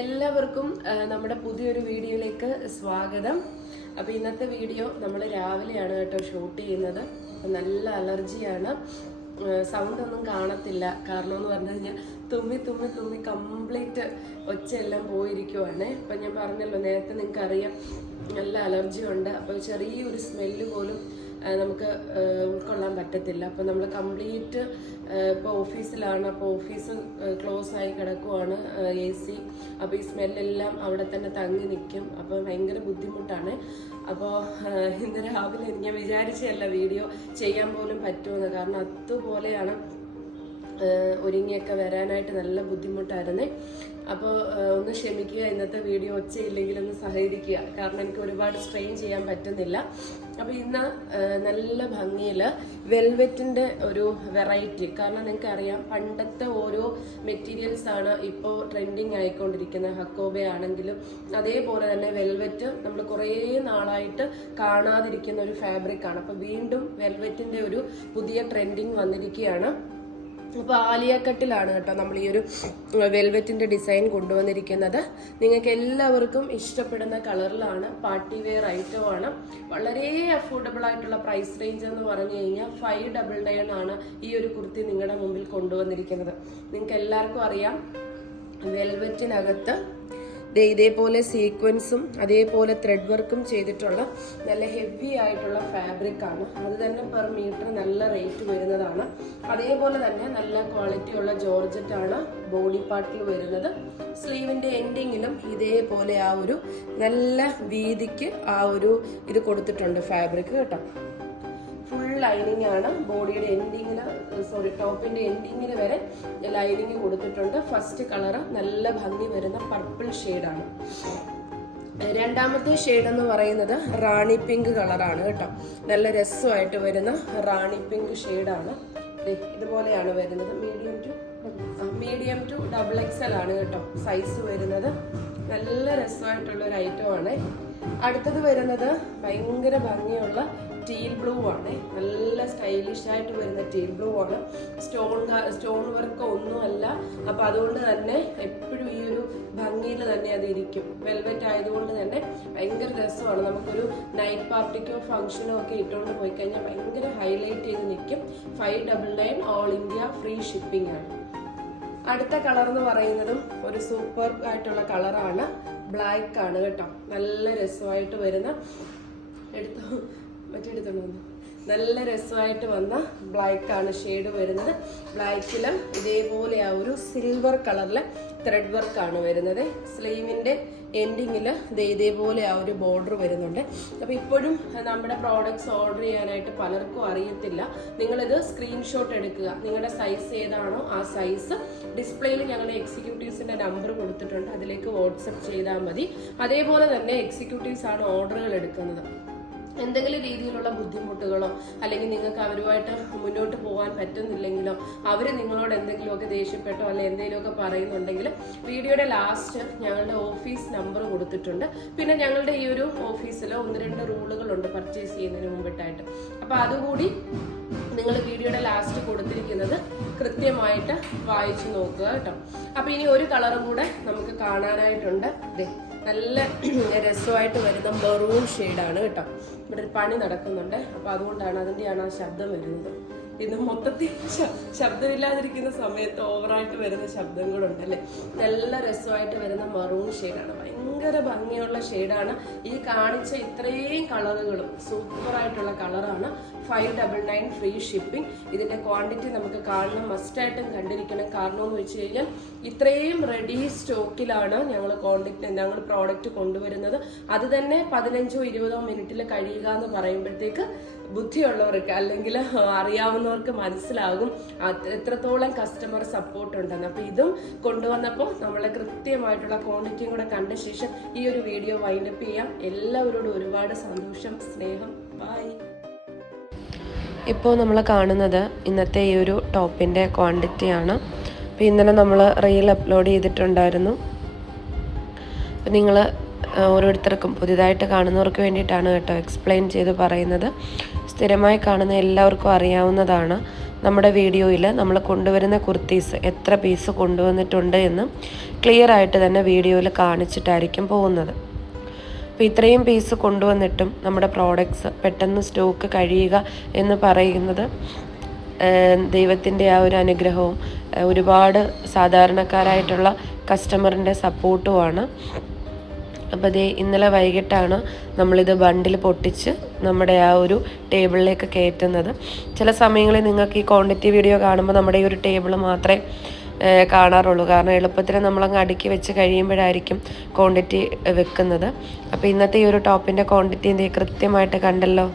എല്ലാവർക്കും നമ്മുടെ പുതിയൊരു വീഡിയോയിലേക്ക് സ്വാഗതം. അപ്പോൾ ഇന്നത്തെ വീഡിയോ നമ്മൾ രാവിലെയാണ് കേട്ടോ ഷൂട്ട് ചെയ്യുന്നത്. നല്ല അലർജിയാണ്. സൗണ്ട് ഒന്നും കാണത്തില്ല. കാരണം എന്ന് പറഞ്ഞു കഴിഞ്ഞാൽ തുമ്മി തുമ്മി തുമ്മി കംപ്ലീറ്റ് ഒച്ചയെല്ലാം പോയിരിക്കുവാണ്. അപ്പം ഞാൻ പറഞ്ഞല്ലോ നേരത്തെ നിങ്ങൾക്കറിയാം നല്ല അലർജി ഉണ്ട് അപ്പോൾ ചെറിയൊരു സ്മെല്ല് പോലും നമുക്ക് ഉൾക്കൊള്ളാൻ പറ്റത്തില്ല. അപ്പോൾ നമ്മൾ കംപ്ലീറ്റ് ഇപ്പോൾ ഓഫീസിലാണ്. അപ്പോൾ ഓഫീസ് ക്ലോസ് ആയി കിടക്കുവാണ് എ സി. അപ്പോൾ ഈ സ്മെല്ലെല്ലാം അവിടെ തന്നെ തങ്ങി നിൽക്കും. അപ്പോൾ ഭയങ്കര ബുദ്ധിമുട്ടാണ്. അപ്പോൾ ഇന്ന് രാവിലെ ഞാൻ വിചാരിച്ചല്ല വീഡിയോ ചെയ്യാൻ പോലും പറ്റുമെന്ന്. കാരണം അതുപോലെയാണ് ഒരുങ്ങിയൊക്കെ വരാനായിട്ട് നല്ല ബുദ്ധിമുട്ടായിരുന്നേ. അപ്പോൾ ഒന്ന് ക്ഷമിക്കുക ഇന്നത്തെ വീഡിയോ ഒച്ചയില്ലെങ്കിൽ ഒന്ന് സഹകരിക്കുക. കാരണം എനിക്ക് ഒരുപാട് സ്ട്രെയിൻ ചെയ്യാൻ പറ്റുന്നില്ല. അപ്പോൾ ഇന്ന് നല്ല ഭംഗിയിൽ വെൽവെറ്റിന്റെ ഒരു വെറൈറ്റി. കാരണം നിങ്ങൾക്കറിയാം പണ്ടത്തെ ഓരോ മെറ്റീരിയൽസ് ആണ് ഇപ്പോൾ ട്രെൻഡിങ് ആയിക്കൊണ്ടിരിക്കുന്നത്. ഹക്കോബെ ആണെങ്കിലും അതേപോലെ തന്നെ വെൽവെറ്റ് നമ്മൾ കുറേ നാളായിട്ട് കാണാതിരിക്കുന്ന ഒരു ഫാബ്രിക്കാണ് അപ്പോൾ വീണ്ടും വെൽവെറ്റിന്റെ ഒരു പുതിയ ട്രെൻഡിങ് വന്നിരിക്കുകയാണ്. അപ്പോൾ ആലിയക്കട്ടിലാണ് കേട്ടോ നമ്മൾ ഈ ഒരു വെൽവെറ്റിന്റെ ഡിസൈൻ കൊണ്ടുവന്നിരിക്കുന്നത്. നിങ്ങൾക്ക് എല്ലാവർക്കും ഇഷ്ടപ്പെടുന്ന കളറിലാണ് പാർട്ടി വെയർ ഐറ്റമാണ്. വളരെ അഫോർഡബിൾ ആയിട്ടുള്ള പ്രൈസ് റേഞ്ച് എന്ന് പറഞ്ഞു കഴിഞ്ഞാൽ ഫൈവ് ഡബിൾ നയൻ ആണ് ഈ ഒരു കുർത്തി നിങ്ങളുടെ മുമ്പിൽ കൊണ്ടുവന്നിരിക്കുന്നത്. നിങ്ങൾക്ക് എല്ലാവർക്കും അറിയാം വെൽവെറ്റിനകത്ത് ഇതേപോലെ സീക്വൻസും അതേപോലെ ത്രെഡ് വർക്കും ചെയ്തിട്ടുള്ള നല്ല ഹെവി ആയിട്ടുള്ള ഫാബ്രിക് ആണ്. അത് തന്നെ പെർ മീറ്റർ നല്ല റേറ്റ് വരുന്നതാണ്. അതേപോലെ തന്നെ നല്ല ക്വാളിറ്റിയുള്ള ജോർജറ്റ് ആണ് ബോഡി പാർട്ടിൽ വരുന്നത്. സ്ലീവിന്റെ എൻഡിങ്ങിലും ഇതേപോലെ ആ ഒരു നല്ല വീതിക്ക് ആ ഒരു ഇത് കൊടുത്തിട്ടുണ്ട് ഫാബ്രിക് കേട്ടോ. ഫുൾ ലൈനിങ് ആണ്. ബോഡിയുടെ എൻഡിങ്ങിൽ സോറി ടോപ്പിന്റെ എൻഡിങ്ങിൽ വരെ ലൈനിങ് കൊടുത്തിട്ടുണ്ട്. ഫസ്റ്റ് കളർ നല്ല ഭംഗി വരുന്ന പർപ്പിൾ ഷെയ്ഡാണ് രണ്ടാമത്തെ ഷെയ്ഡ് എന്ന് പറയുന്നത് റാണി പിങ്ക് കളറാണ് കേട്ടോ. നല്ല രസമായിട്ട് വരുന്ന റാണി പിങ്ക് ഷെയ്ഡാണ് ഇതുപോലെയാണ് വരുന്നത്. Medium to medium to double XL ആണ് കേട്ടോ സൈസ് വരുന്നത്. നല്ല രസമായിട്ടുള്ള ഒരു ഐറ്റം ആണ്. അടുത്തത് വരുന്നത് ഭയങ്കര ഭംഗിയുള്ള ടീൽ ബ്ലൂ ആണ്. നല്ല സ്റ്റൈലിഷ് ആയിട്ട് വരുന്ന ടീൽ ബ്ലൂ ആണ്. സ്റ്റോൺ സ്റ്റോൺ വർക്ക് ഒന്നുമല്ല അപ്പം അതുകൊണ്ട് തന്നെ എപ്പോഴും ഈ ഒരു ഭംഗിയിൽ തന്നെ അത് ഇരിക്കും. വെൽവെറ്റ് ആയതുകൊണ്ട് തന്നെ ഭയങ്കര രസമാണ്. നമുക്കൊരു നൈറ്റ് പാർട്ടിക്കോ ഫംഗ്ഷനോ ഒക്കെ ഇട്ടുകൊണ്ട് പോയി കഴിഞ്ഞാൽ ഭയങ്കര ഹൈലൈറ്റ് ചെയ്ത് നിൽക്കും. Five double nine all India free shipping ആണ്. അടുത്ത കളർ എന്ന് പറയുന്നതും ഒരു സൂപ്പർ ആയിട്ടുള്ള കളറാണ് ബ്ലാക്ക് ആണ് കേട്ടോ. നല്ല രസമായിട്ട് വരുന്ന എടുത്തോ മറ്റേ വന്നു. നല്ല രസമായിട്ട് വന്ന ബ്ലാക്ക് ആണ് ഷെയ്ഡ് വരുന്നത്. ബ്ലാക്കിലും ഇതേപോലെ ആ ഒരു സിൽവർ കളറിലെ ത്രെഡ് വർക്ക് ആണ് വരുന്നത്. സ്ലീവിന്റെ എൻഡിങ്ങിൽ ഇതേപോലെ ആ ഒരു ബോർഡർ വരുന്നുണ്ട്. അപ്പോൾ ഇപ്പോഴും നമ്മുടെ പ്രോഡക്റ്റ്സ് ഓർഡർ ചെയ്യാനായിട്ട് പലർക്കും അറിയത്തില്ല. നിങ്ങളിത് സ്ക്രീൻഷോട്ട് എടുക്കുക. നിങ്ങളുടെ സൈസ് ഏതാണോ ആ സൈസ് ഡിസ്പ്ലേയിൽ ഞങ്ങളുടെ എക്സിക്യൂട്ടീവ്സിന്റെ നമ്പർ കൊടുത്തിട്ടുണ്ട്. അതിലേക്ക് വാട്സപ്പ് ചെയ്താൽ മതി. അതേപോലെ തന്നെ എക്സിക്യൂട്ടീവ്സ് ആണ് ഓർഡറുകൾ എടുക്കുന്നത്. എന്തെങ്കിലും രീതിയിലുള്ള ബുദ്ധിമുട്ടുകളോ അല്ലെങ്കിൽ നിങ്ങൾക്ക് അവരുമായിട്ട് മുന്നോട്ട് പോകാൻ പറ്റുന്നില്ലെങ്കിലോ അവർ നിങ്ങളോട് എന്തെങ്കിലുമൊക്കെ ദേഷ്യപ്പെട്ടോ അല്ലെങ്കിൽ എന്തെങ്കിലുമൊക്കെ പറയുന്നുണ്ടെങ്കിൽ വീഡിയോയുടെ ലാസ്റ്റ് ഞങ്ങളുടെ ഓഫീസ് നമ്പർ കൊടുത്തിട്ടുണ്ട്. പിന്നെ ഞങ്ങളുടെ ഈ ഒരു ഓഫീസിൽ ഒന്ന് രണ്ട് റൂളുകളുണ്ട് പർച്ചേസ് ചെയ്യുന്നതിന് മുമ്പിട്ടായിട്ട്. അപ്പോൾ അതുകൂടി നിങ്ങൾ വീഡിയോയുടെ ലാസ്റ്റ് കൊടുത്തിരിക്കുന്നത് കൃത്യമായിട്ട് വായിച്ചു നോക്കുക കേട്ടോ. അപ്പോൾ ഇനി ഒരു കളറും കൂടെ നമുക്ക് കാണാനായിട്ടുണ്ട്. ദേ നല്ല രസമായിട്ട് വരുന്ന മെറൂൺ ഷെയ്ഡാണ് കേട്ടോ. ഇവിടെ ഒരു പണി നടക്കുന്നുണ്ട്. അപ്പോൾ അതുകൊണ്ടാണ് അതിന്റെയാണ് ആ ശബ്ദം വരുന്നത്. ഇന്ന് മൊത്തത്തിൽ ശബ്ദമില്ലാതിരിക്കുന്ന സമയത്ത് ഓവറായിട്ട് വരുന്ന ശബ്ദങ്ങളുണ്ട് അല്ലേ? നല്ല രസമായിട്ട് വരുന്ന മറൂൺ ഷെയ്ഡാണ് ഭയങ്കര ഭംഗിയുള്ള ഷെയ്ഡാണ് ഈ കാണിച്ച ഇത്രയും കളറുകളും സൂപ്പറായിട്ടുള്ള കളറാണ് five double nine free shipping ഇതിന്റെ ക്വാണ്ടിറ്റി നമുക്ക് കാണണം മസ്റ്റായിട്ടും കണ്ടിരിക്കണം. കാരണം എന്ന് വെച്ച് കഴിഞ്ഞാൽ ഇത്രയും റെഡി സ്റ്റോക്കിലാണ് ഞങ്ങൾ ക്വാണ്ടിറ്റി ഞങ്ങൾ പ്രോഡക്റ്റ് കൊണ്ടുവരുന്നത്. അത് തന്നെ പതിനഞ്ചോ ഇരുപതോ മിനിറ്റിൽ കഴിയുക എന്ന് പറയുമ്പോഴത്തേക്ക് ബുദ്ധിയുള്ളവർക്ക് അല്ലെങ്കിൽ അറിയാവുന്നവർക്ക് മനസ്സിലാകും എത്രത്തോളം കസ്റ്റമർ സപ്പോർട്ട് ഉണ്ടെന്ന്. അപ്പോൾ ഇതും കൊണ്ടുവന്നപ്പോൾ നമ്മളെ കൃത്യമായിട്ടുള്ള ക്വാണ്ടിറ്റിയും കൂടെ കണ്ട ശേഷം ഈ ഒരു വീഡിയോ വൈൻഡപ്പ് ചെയ്യാം. എല്ലാവരോടും ഒരുപാട് സന്തോഷം സ്നേഹം. ബൈ ഇപ്പോൾ നമ്മൾ കാണുന്നത് ഇന്നത്തെ ഈ ഒരു ടോപ്പിന്റെ ക്വാണ്ടിറ്റിയാണ് അപ്പോൾ ഇന്നലെ നമ്മൾ റീൽ അപ്ലോഡ് ചെയ്തിട്ടുണ്ടായിരുന്നു. അപ്പോൾ നിങ്ങൾ ഓരോരുത്തർക്കും പുതിയതായിട്ട് കാണുന്നവർക്ക് വേണ്ടിയിട്ടാണ് കേട്ടോ എക്സ്പ്ലെയിൻ ചെയ്ത് പറയുന്നത്. സ്ഥിരമായി കാണുന്ന എല്ലാവർക്കും അറിയാവുന്നതാണ് നമ്മുടെ വീഡിയോയിൽ നമ്മൾ കൊണ്ടുവരുന്ന കുർത്തീസ് എത്ര പീസ് കൊണ്ടുവന്നിട്ടുണ്ട് എന്ന് ക്ലിയർ ആയിട്ട് തന്നെ വീഡിയോയിൽ കാണിച്ചിട്ടായിരിക്കും പോകുന്നത്. അപ്പോൾ ഇത്രയും പീസ് കൊണ്ടുവന്നിട്ടും നമ്മുടെ പ്രോഡക്ട്സ് പെട്ടെന്ന് സ്റ്റോക്ക് കഴിയുക എന്ന് പറയുന്നത് ദൈവത്തിന്റെ ആ ഒരു അനുഗ്രഹവും ഒരുപാട് സാധാരണക്കാരായിട്ടുള്ള കസ്റ്റമറിന്റെ സപ്പോർട്ടുമാണ് അപ്പോൾ അതേ ഇന്നലെ വൈകിട്ടാണ് നമ്മളിത് ബണ്ടിൽ പൊട്ടിച്ച് നമ്മുടെ ആ ഒരു ടേബിളിലേക്ക് കയറ്റുന്നത്. ചില സമയങ്ങളിൽ നിങ്ങൾക്ക് ഈ ക്വാണ്ടിറ്റി വീഡിയോ കാണുമ്പോൾ നമ്മുടെ ഈ ഒരു ടേബിൾ മാത്രമേ കാണാറുള്ളൂ. കാരണം എളുപ്പത്തിൽ നമ്മളങ്ങ് അടുക്കി വെച്ച് കഴിയുമ്പോഴായിരിക്കും ക്വാണ്ടിറ്റി വെക്കുന്നത്. അപ്പോൾ ഇന്നത്തെ ഈ ഒരു ടോപ്പിന്റെ ക്വാണ്ടിറ്റി എന്ത്? കൃത്യമായിട്ട് കണ്ടല്ലോ.